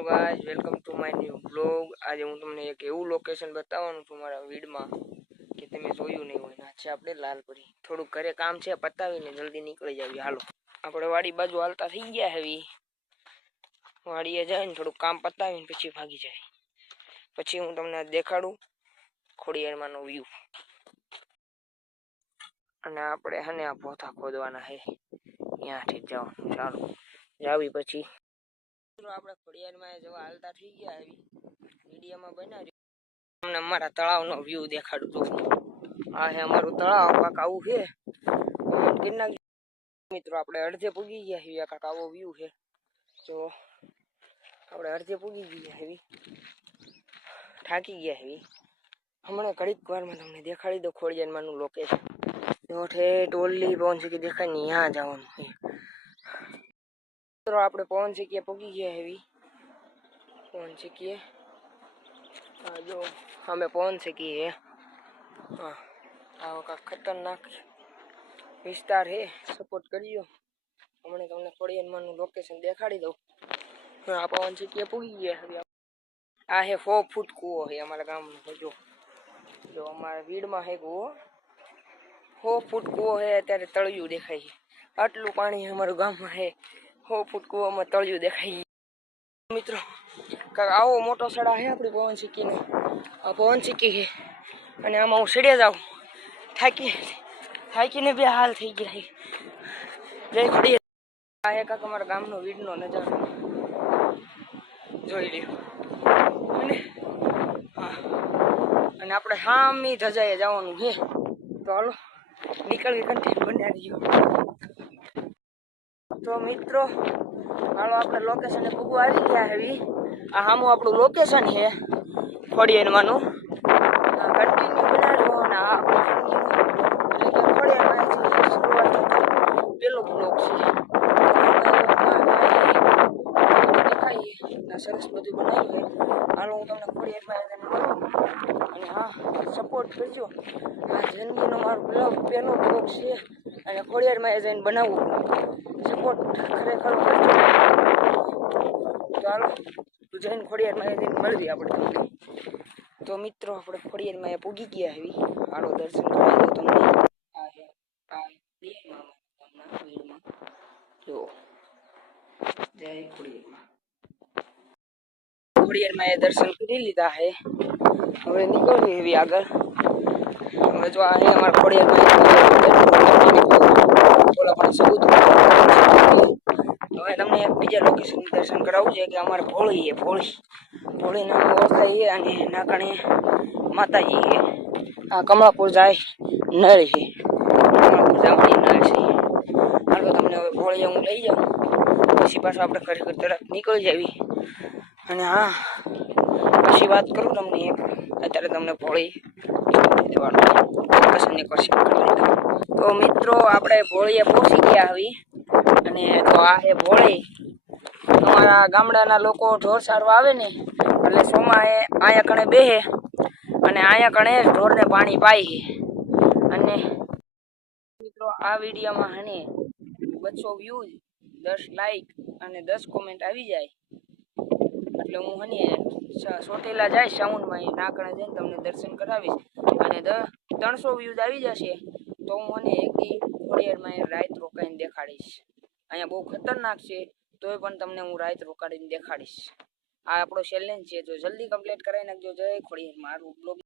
Hello guys, welcome to my new blog. આજે હું તમને એક એવું લોકેશન બતાવવાનું છું મારા વિડમાં કે તમે જોયું નહીં હોય। ના છે આપણે લાલપરી, થોડુંક ઘરે કામ છે પતાવીને જલ્દી નીકળી જાવી। હાલો આપણે વાડી બાજુ હાલતા થઈ ગયા હેવી। વાડીએ જઈને થોડુંક કામ પતાવીને પછી ભાગી જાય। પછી હું તમને દેખાડું ખોડિયારમાંનો વ્યૂ। અને આપણે હને આ પોથા ખોદવાના છે, ત્યાંથી જવાનું। ચાલો જાવી પછી આપણે ખોડિયારમાં જવા હાલતા થઈ ગયા આવી વિડીયોમાં બનાવી તમને અમારા તળાવનો વ્યૂ દેખાડું તો આ હે અમારું તળાવ। કાંક આવું છે કમેન્ટ મિત્રો। આપણે અડધે પૂગી ગયા છીએ, કાંક આવો વ્યૂ છે। તો આપણે અડધે પૂગી ગયા એવી, થાકી ગયા એવી। હમણાં ઘડીક વારમાં તમને દેખાડી દો ખોડિયારમાંનું લોકેશન। તો ટોલી પવન ચક્કી દેખાય ને ત્યાં જવાનું છે। મિત્રો આપણે પવન ચક્કીએ પૂગી ગયા એવી, પવન ચક્કીએ જો અમે પવન ચક્કી હે। હા આવો કાંક ખતરનાક વિસ્તાર હે, સપોર્ટ કરજો। હમણાં તમને ખોડિયારમાંનું લોકેશન દેખાડી દઉં। આ પવન ચક્કીએ પૂગી ગયા હવે। આ હે 4 ફૂટ કૂવો હે અમારા ગામનો। જો અમારા વીડમાં હે કૂવો, 4 ફૂટ કૂવો હે। અત્યારે તળિયું દેખાય છે, આટલું પાણી અમારું ગામમાં હે। 4 ફૂટ કૂવામાં તળિયું દેખાય મિત્રો। કાંક આવો મોટો સડા હે આપણી પવન ચક્કીનો। આ પવન ચક્કી છે અને આમાં હું સડે જાઉં, થાકીને બે હાલ થઈ ગયા છે। જય ખોડિયાર। આ હે કાંક અમારા ગામનો વીડનો નજારો, જોઈ લ્યો। અને આપણે સામી ધજાએ જવાનું છે। તો હાલો નીકળવી, કન્ટેન્ટ બનાવી દો। તો મિત્રો હાલો આપણે લોકેશને પૂગવા આવી ગયા હેવી। આ સામું આપણું લોકેશન છે ખોડિયારમાંનું। કન્ટિન્યુ બનાવજો ને આ એટલે કે ખોડિયારમાં શરૂઆત પેલો બ્લોક છે। દેખાય સરસ બધું બનાવ્યું છે। હાલો હું તમને ખોડિયારમાં મળું અને હા સપોર્ટ કરજો। આ જિંદગીનો મારો પહેલો બ્લોગ છે અને ખોડિયારમાં જઈને બનાવવું, સપોર્ટ ખરેખર કરજો। તો હાલો જઈને ખોડિયારમાં જઈને મળવી આપણે તમને। તો મિત્રો આપણે ખોડિયારમાં પૂગી ગયા એવી, હાલો દર્શન કરાવી દો તમને। જો જય ખોડિયારમાં। ખોડિયારમાં દર્શન કરી લીધા હે, હવે નીકળવી એવી આગળ। હવે જો આ અમારા ખોડિયારમાં સબૂત। હવે તમને એક બીજા લોકેશન દર્શન કરાવવું છે કે અમારે ભોળી છે, ભોળી નામ ઓળખાય છે અને નાકણે માતાજી છે। આ કમળાપુર જાય નળ છે, કમળાપુર જામની નળ છે। હાલો તમને હવે ભોળીએ હું લઈ જાઉં, પછી પાછું આપણે ખરેખર તરફ નીકળી જાવી। અને હા પછી વાત કરું તમને એક, અત્યારે તમને ભોળી તો મિત્રો આપણે ભોળીએ પહોંચી ગયા આવી। અને તો આ હે ભોળી। અમારા ગામડાના લોકો ઢોર સારવા આવે ને એટલે સોમાએ અહીંયા કણે બેહે અને અહીંયા કણે ઢોરને પાણી પાય છે। અને મિત્રો આ વિડીયોમાં હને 200 વ્યૂઝ, 10 લાઈક અને 10 કોમેન્ટ આવી જાય એટલે હું હને સોટેલા જાય સાઉન્ડમાં એ નાકણે જઈને તમને દર્શન કરાવીશ। અને 300 વ્યૂઝ આવી જશે તો હું મને એક દી ખોડિયારમાં રાત રોકાઈને દેખાડીશ। અહીંયા બહુ ખતરનાક છે તોય પણ તમને હું રાત રોકાડીને દેખાડીશ। આ આપણો ચેલેન્જ છે, તો જલ્દી કમ્પ્લીટ કરાવી નાખજો। જય ખોડિયાર। મારું બ્લોગ